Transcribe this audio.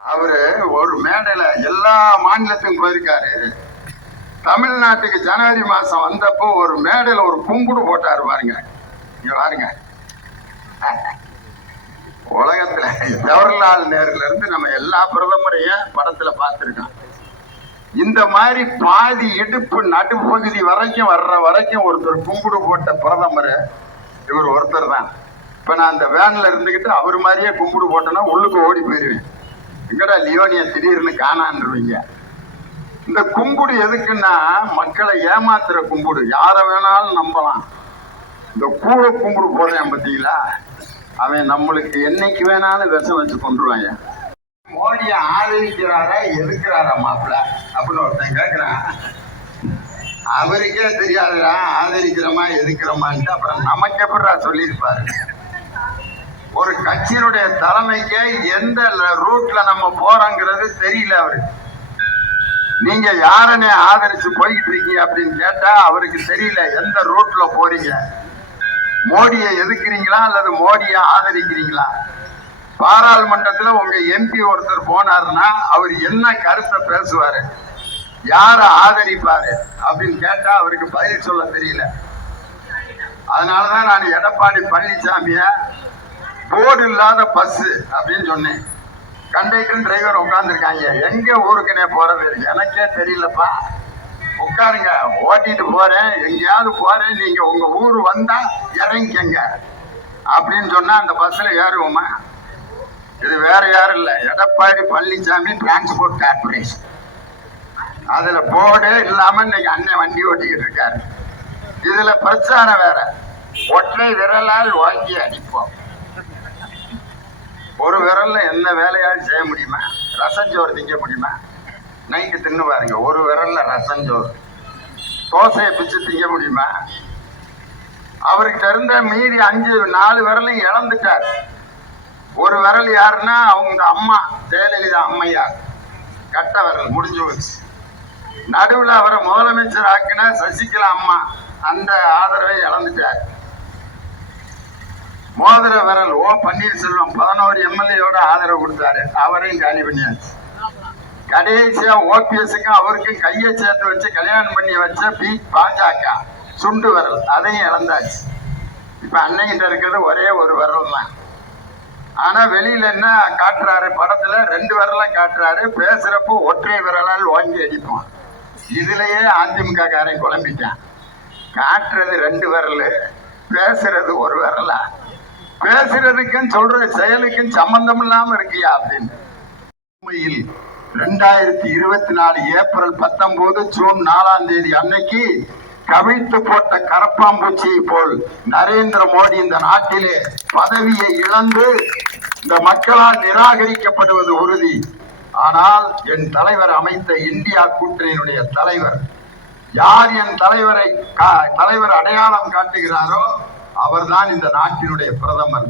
அவரு ஒரு மேடையில எல்லா மாநிலத்துக்கும் போயிருக்காரு. தமிழ்நாட்டுக்கு ஜனவரி மாசம் வந்தப்போ ஒரு மேடையில ஒரு கும்பிடு போட்டாரு பாருங்க. இங்க பாருங்க, உலகத்துல ஜவஹர்லால் நேருல இருந்து நம்ம எல்லா பிரதமரையும் படத்துல பார்த்திருக்கோம். இந்த மாதிரி பாதி இடுப்பு நடுப்பகுதி வரைக்கும் வர்ற வரைக்கும் ஒருத்தர் கும்பிடு போட்ட பிரதமர் இவர் ஒருத்தர் தான். இப்ப நான் அந்த வேன்ல இருந்துகிட்டு அவர் மாதிரியே கும்பிடு போட்டேன்னா உள்ளுக்கு ஓடி போயிருவேன். எங்கடா லியோனிய திடீர்னு காணான்றுவீங்க. இந்த கும்பிடு எதுக்குன்னா மக்களை ஏமாத்துற கும்பிடு. யார வேணாலும் நம்பலாம். இந்த கூட கும்பிடு போடுறேன் பார்த்தீங்களா, அவன் நம்மளுக்கு என்னைக்கு வேணாலும் விஷம் வச்சு கொண்டுருவாங்க. மோடிய ஆதரிக்கிறாரா எதுக்குறாரா மாப்பிள்ள அப்படின்னு ஒருத்தன் கேட்கிறான். அவருக்கே தெரியாதுடா ஆதரிக்கிறோமா எதுக்குறோமான்ட்டு. அப்புறம் நமக்கு எப்படா சொல்லியிருப்பாரு. ஒரு கட்சியினுடைய தலைமைக்கு எந்த ரூட்ல நம்ம போறோங்கிறது தெரியல அவருக்கு. நீங்க யாரனே ஆதரிச்சு போய்கிட்டு இருக்கீங்க அப்படின்னு கேட்டா அவருக்கு தெரியல எந்த ரூட்ல போறீங்க. மோடியை எதுக்குறீங்களா அல்லது மோடியை ஆதரிக்கிறீங்களா? பாராளுமன்றத்துல உங்க எம்பி ஒருத்தர் போனாருன்னா அவர் என்ன கருத்தை பேசுவாரு, யார ஆதரிப்பாரு அப்படின்னு கேட்டா அவருக்கு பதில் சொல்ல தெரியல. அதனாலதான் நான் எடப்பாடி பழனிசாமிய போர்டு இல்லாத பஸ் அப்படின்னு சொன்னேன். கண்டக்டர் டிரைவர் உட்காந்துருக்காங்க. எங்க ஊருக்குனே போறது எனக்கே தெரியலப்பா, உட்காருங்க ஓட்டிட்டு போறேன், எங்கேயாவது போறேன், நீங்க உங்க ஊரு வந்தா இறங்கிக்கங்க அப்படின்னு சொன்னா அந்த பஸ்ல ஏறுவோமா? இது வேற யாரும் இல்ல, எடப்பாடி பழனிசாமி டிரான்ஸ்போர்ட் கார்பரேஷன். அதுல போர்டு இல்லாம இன்னைக்கு அண்ணன் வண்டி ஓட்டிக்கிட்டு இருக்காரு. இதுல பிரச்சாரம் வேற, ஒற்றை விரலால் வாங்கி அடிப்போம். ஒரு விரல்ல என்ன வேலையாவது செய்ய முடியுமா? ரசஞ்சோறு திங்க முடியுமா? நைட்டு தின்னு பாருங்க, ஒரு விரல்ல ரசஞ்சோறு. தோசையை பிச்சு திங்க முடியுமா? அவருக்கு இருந்த மீறி 4 விரலையும் இழந்துட்டார். ஒரு விரல் யாருன்னா அவங்க அம்மா ஜெயலலிதா அம்மையார், கட்ட விரல் முடிஞ்சு போச்சு. நடுவில் அவரை முதலமைச்சர் ஆக்கின சசிகலா அம்மா அந்த ஆதரவை இழந்துட்டார். மோதிர விரல் ஓ பன்னீர்செல்வம் 11 எம்எல்ஏயோட ஆதரவு கொடுத்தாரு, அவரையும் காலி பண்ணியாச்சு. கடைசியா ஓபிஎஸ்க்கும் அவருக்கும் கையை சேர்த்து வச்சு கல்யாணம் பண்ணி வச்ச பாஜக சுண்டு விரல், அதையும் இழந்தாச்சு. இப்ப அன்னைகிட்ட இருக்கிறது ஒரே ஒரு விரல் தான். ஆனா வெளியில என்ன காட்டுறாரு, படத்துல 2 விரலாம் காட்டுறாரு, பேசுறப்போ ஒற்றை விரலால் வாங்கி அடிப்போம். இதுலயே அதிமுக காரன் குழம்பிட்டான். காட்டுறது 2 விரல், பேசுறது ஒரு விரலா? பேசுறதுக்கும் சொல்ற செயலுக்கும் சம்பந்தம் இல்லாம இருக்கியா அப்படின்னு. 2024 ஏப்ரல் 19 ஜூன் 4ஆம் தேதி அன்னைக்கு கவிழ்த்து போட்ட கரப்பாம்பூச்சியை போல் நரேந்திர மோடி இந்த நாட்டிலே பதவியை இழந்து இந்த மக்களால் நிராகரிக்கப்படுவது உறுதி. ஆனால் என் தலைவர் அமைத்த இந்தியா கூட்டணியினுடைய தலைவர் யார், என் தலைவர் அடையாளம் காட்டுகிறாரோ அவர்தான் இந்த நாட்டினுடைய பிரதமர்.